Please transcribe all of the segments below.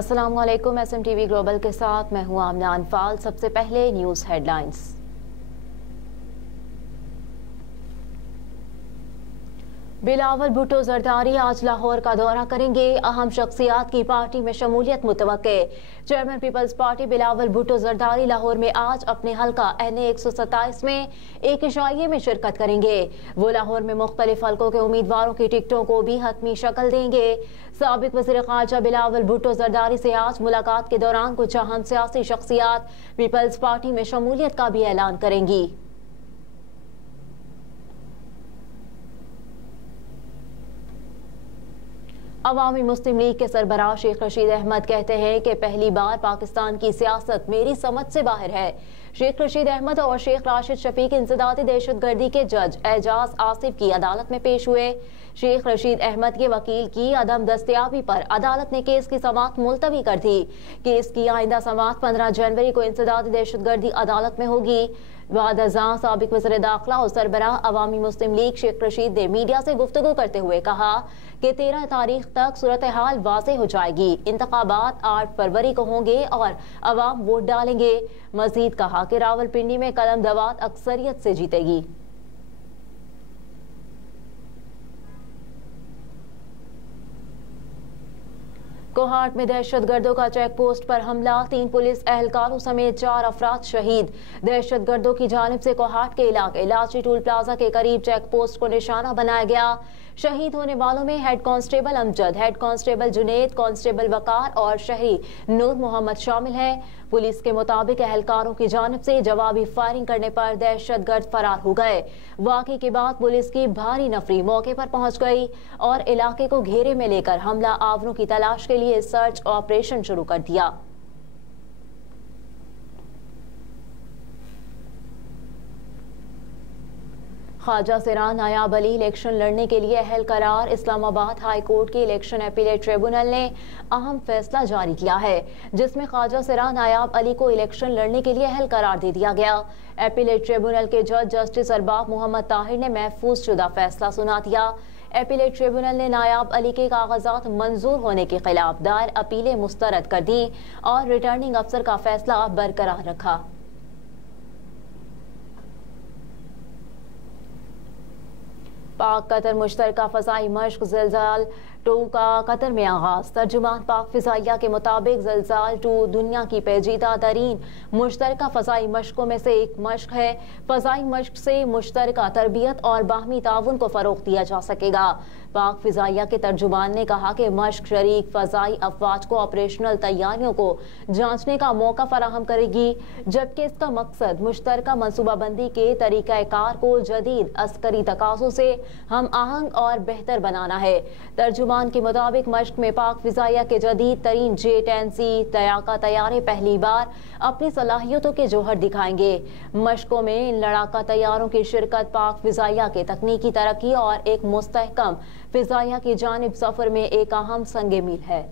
अस्सलाम वालेकुम। SMTV global के साथ मैं हूं आमना अनफाल। सबसे पहले न्यूज हेडलाइंस। बिलावल भुट्टो जरदारी आज लाहौर का दौरा करेंगे। अहम शख्सियात की पार्टी में शमूलियत मुतवक्के। चेयरमैन पीपल्स पार्टी बिलावल भुट्टो जरदारी लाहौर में आज अपने हल्का NA 127 में एक इशाइये में शिरकत करेंगे। वो लाहौर में मुख्तलिफ हल्कों के उम्मीदवारों की टिकटों को भी हतमी शक्ल देंगे। साबिक वज़ीर ख़ारजा बिलावल भुट्टो जरदारी से आज मुलाकात के दौरान कुछ अहम सियासी शख्सियात पीपल्स पार्टी में शमूलियत का भी ऐलान करेंगी। अवामी मुस्लिम लीग के सरबराह शेख रशीद अहमद कहते हैं कि पहली बार पाकिस्तान की सियासत मेरी समझ से बाहर है। शेख रशीद अहमद और शेख राशिद शफीक इंसदादी दहशतगर्दी के जज एजाज आसिफ की अदालत में पेश हुए। शेख रशीद अहमद के वकील की अदम दस्तयाबी पर अदालत ने केस की समाअत मुलतवी कर दी। केस की आइंदा समाअत 15 जनवरी को इंसदादी दहशतगर्दी अदालत में होगी। बाद अज़ां साबिक वज़ीर दाखिला और सरबराह अवामी मुस्लिम लीग शेख रशीद ने मीडिया से गुफ्तगू करते हुए कहा कि 13 तारीख तक सूरत हाल वाज़ेह हो जाएगी। इंतखाबात 8 फरवरी को होंगे और अवाम वोट डालेंगे। मजीद कहा कि रावलपिंडी में कलम दवात अक्सरियत से जीतेगी। कोहाट में दहशतगर्दों का चेक पोस्ट पर हमला, 3 पुलिस एहलकारों समेत 4 अफराद शहीद। दहशतगर्दों की जानिब से कोहाट के इलाके लाची टूल प्लाजा के करीब चेक पोस्ट को निशाना बनाया गया। शहीद होने वालों में head constable Amjad, head constable Junaid, constable Waqar और शहरी नूर मोहम्मद शामिल हैं। पुलिस के मुताबिक एहलकारों की जानिब से जवाबी फायरिंग करने पर दहशतगर्द फरार हो गए। वाक़े के बाद पुलिस की भारी नफरी मौके पर पहुंच गई और इलाके को घेरे में लेकर हमला आवरों की तलाश के लिए सर्च ऑपरेशन शुरू कर दिया। ख्वाजा सिरान नायाब अली इलेक्शन लड़ने के लिए अहल करार। इस्लामाबाद हाई कोर्ट के इलेक्शन अपीलेट ट्रिब्यूनल ने अहम फैसला जारी किया है, जिसमें ख्वाजा सिरान नायाब अली को इलेक्शन लड़ने के लिए अहल करार दे दिया गया। अपीलेट ट्रिब्यूनल के जज जस्टिस अरबाब मोहम्मद ताहिर ने महफूज शुदा फैसला सुना दिया। अपीलेट ट्रिब्यूनल ने नायाब अली के कागजात मंजूर होने के खिलाफ दायर अपीलें मुस्तरद कर दी और रिटर्निंग अफसर का फैसला बरकरार रखा। पाक कतर मुश्तरका फ़ज़ाई मश्क ज़िलज़ाल 2 का कतर में आगाज। तर्जुमान पाक फ़िज़ाइया के मुताबिक ज़िलज़ाल 2 दुनिया की पेचीदा तरीन मुश्तरका फ़ज़ाई मश्कों में से एक मश्क है। फ़ज़ाई मश्क से मुश्तरका तरबियत और बाहमी ताउन को फ़रोग़ दिया जा सकेगा। पाक फ़िज़ाइया के तर्जुमान ने कहा कि मश्क शरीक फ़ज़ाई अफवाज को ऑपरेशनल तैयारियों को जांचने का मौका फराहम करेगी, जबकि इसका मकसद मुश्तरका मनसूबाबंदी के तरीक़ाकार को जदीद अस्करी तकाज़ों से हम आहंग और बेहतर बनाना है। तर्जुमान के मुताबिक मश्क में पाक फ़िज़ाइया के जदीद तरीन J-10C तयाका तैयारे पहली बार अपनी सलाहियतों के जोहर दिखाएंगे। मश्कों में इन लड़ाका तैयारों की शिरकत पाक फ़िज़ाइया के तकनीकी तरक्की और एक मुस्तहकम फ़िज़ाइया की जानिब सफ़र में एक अहम संगे मील है।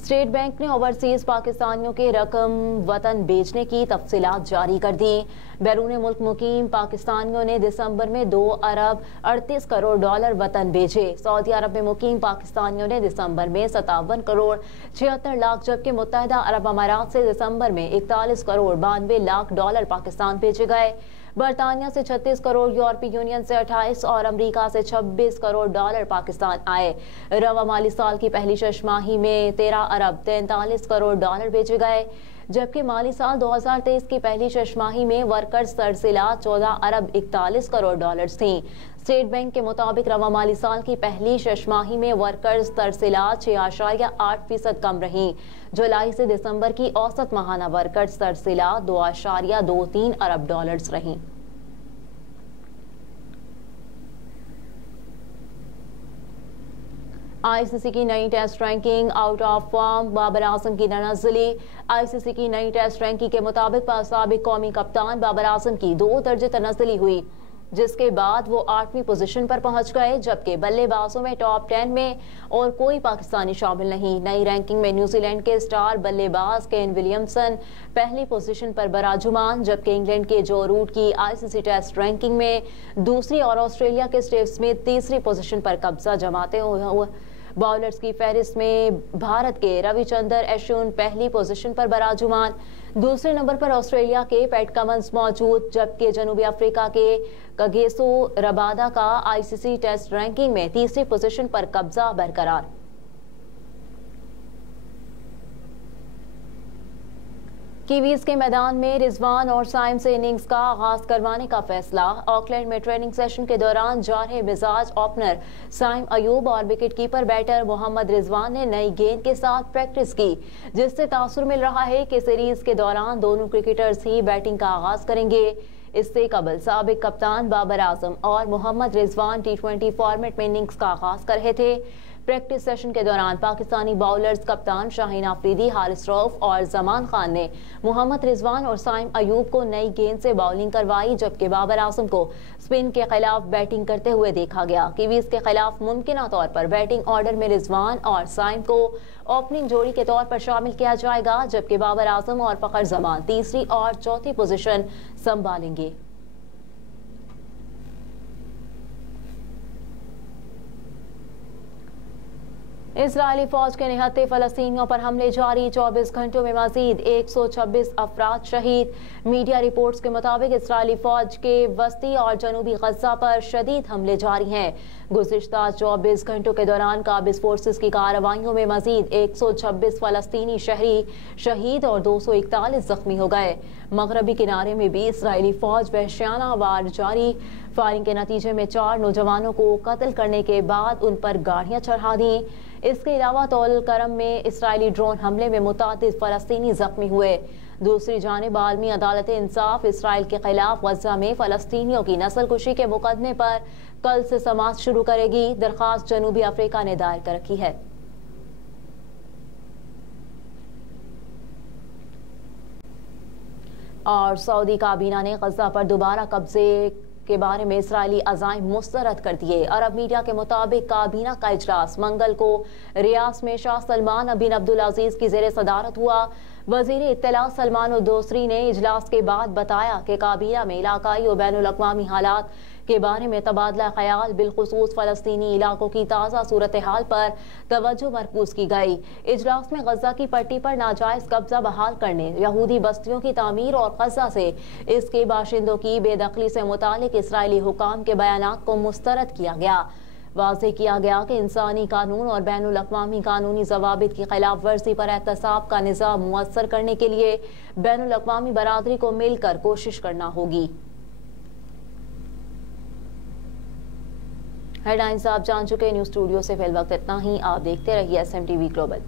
स्टेट बैंक ने ओवरसीज पाकिस्तानियों के रकम वतन भेजने की तफसीलात जारी कर दी। बैरून मुल्क मुकीम पाकिस्तानियों ने दिसंबर में 2 अरब 38 करोड़ डॉलर वतन भेजे। सऊदी अरब में मुकीम पाकिस्तानियों ने दिसंबर में 57 करोड़ 76 लाख, जबकि मुत्तहिदा अरब अमारात से दिसंबर में 41 करोड़ 92 लाख डॉलर पाकिस्तान भेजे गए। बरतानिया से 36 करोड़, यूरोपीय यूनियन से 28 और अमेरिका से 26 करोड़ डॉलर पाकिस्तान आए। रवा माली साल की पहली छमाही में 13 अरब 43 करोड़ डॉलर भेजे गए, जबकि माली साल 2023 की पहली छमाही में वर्कर्स तरसीलात 14 अरब 41 करोड़ डॉलर्स थी। स्टेट बैंक के मुताबिक रवा माली साल की पहली छमाही में वर्कर्स तरसीलात 6.8% कम रही। जुलाई से दिसंबर की औसत माहाना वर्कर्स तरसीलात 2.23 अरब डॉलर्स रही। ICC की नई test ranking, out of form Babar Azam की नज़ली। ICC की नई टेस्ट रैंकिंग के मुताबिक साबिक कौमी कप्तान बाबर आजम की 2 दर्जे तनज़ली हुई। जिसके बाद वो 8वीं पोजीशन पर पहुंच गए, जबकि बल्लेबाजों में टॉप 10 में और कोई पाकिस्तानी शामिल नहीं। नई रैंकिंग में न्यूजीलैंड के स्टार बल्लेबाज केन विलियमसन पहली पोजीशन पर बराजुमान, जबकि इंग्लैंड के जो रूट की आईसीसी टेस्ट रैंकिंग में दूसरी और ऑस्ट्रेलिया के स्टीव स्मिथ तीसरी पोजीशन पर कब्जा जमाते हुए। बॉलर्स की फहरिस्त में भारत के रविचंद्रन अश्विन पहली पोजीशन पर बराजुमान, दूसरे नंबर पर ऑस्ट्रेलिया के पैट कमिंस मौजूद, जबकि जनूबी अफ्रीका के कगेसो रबादा का आईसीसी टेस्ट रैंकिंग में तीसरी पोजीशन पर कब्जा बरकरार। कीवीज के मैदान में रिजवान और साइम से इनिंग्स का आगाज करवाने का फैसला। ऑकलैंड में ट्रेनिंग सेशन के दौरान जारहे मिजाज ओपनर साइम अयूब और wicket keeper batter Mohammad Rizwan ने नई गेंद के साथ प्रैक्टिस की, जिससे तासुर मिल रहा है कि सीरीज के दौरान दोनों क्रिकेटर्स ही बैटिंग का आगाज करेंगे। इससे कबल साबिक कप्तान बाबर आजम और मोहम्मद रिजवान T20 फॉर्मेट में इनिंग्स का आगाज कर रहे थे। प्रैक्टिस सेशन के दौरान पाकिस्तानी बाउलर्स कप्तान शाहीन आफरीदी, हारिस रऊफ और जमान खान ने मोहम्मद रिजवान और साइम अयूब को नई गेंद से बॉलिंग करवाई, जबकि बाबर आजम को स्पिन के खिलाफ बैटिंग करते हुए देखा गया। कीवीज के खिलाफ मुमकिन तौर पर बैटिंग ऑर्डर में रिजवान और साइम को ओपनिंग जोड़ी के तौर पर शामिल किया जाएगा, जबकि बाबर आजम और फखर जमान तीसरी और चौथी पोजीशन संभालेंगे। इजरायली फौज के निहत्ते फलस्तीनियों पर हमले जारी, 24 घंटों में मजीद 126 अफराद शहीद। मीडिया रिपोर्ट्स के मुताबिक इजरायली फौज के वस्ती और जनूबी गजा पर शदीद हमले जारी हैं। गुज़िश्ता 24 घंटों के दौरान काबिज फोर्सेस की कार्रवाइयों में मजीद 126 फलस्तीनी शहरी शहीद और 241 जख्मी हो गए। मगरबी किनारे में भी इसराइली फौज वहशियाना वार जारी। फायरिंग के नतीजे में 4 नौजवानों को कत्ल करने के बाद उन पर गाड़ियां चढ़ा दी। इसके अलावा तौल करम में इसराइली ड्रोन हमले में मुतादिद फलस्तीनी जख्मी हुए। दूसरी जानिब आलमी अदालत इंसाफ इसराइल के खिलाफ गजा में फलस्तीनियों की नस्लकुशी के मुकदमे पर कल से समाअत शुरू करेगी। दरखास्त जनूबी अफ्रीका ने दायर कर रखी है। और सऊदी काबीना ने गजा पर दोबारा कब्जे के बारे में इसराइली अज़ाइम मुस्तरद कर दिए। अरब मीडिया के मुताबिक काबीना का इजलास मंगल को रियाद में शाह सलमान बिन अब्दुल अजीज की जेर सदारत हुआ। वजीर इत्तला सलमान दोसरी ने इजलास के बाद बताया कि काबीना में इलाकाई और बैनुल अक़वामी हालात के बारे में तबादला ख्याल, बिलखुसूस फलस्तीनी इलाकों की ताज़ा सूरत हाल पर तवज्जो मरकूज की गई। इजलास में गजा की पट्टी पर नाजायज कब्जा बहाल करने, यहूदी बस्तियों की तामीर और गजा से इसके बाशिंदों की बेदखली से मुतालिक इसराइली हुकाम के बयानात को मुस्तरद किया गया। वाज़ेह किया गया कि इंसानी कानून और बैनुल अक़वामी कानूनी ज़वाबित की खिलाफ वर्जी पर एहतसाब का निज़ाम मुअस्सर करने के लिए बैनुल अक़वामी बरादरी को मिलकर कोशिश करना होगी। हेडलाइंस आप जान चुके। न्यूज़ स्टूडियो से फिल वक्त इतना ही। आप देखते रहिए SMTV ग्लोबल।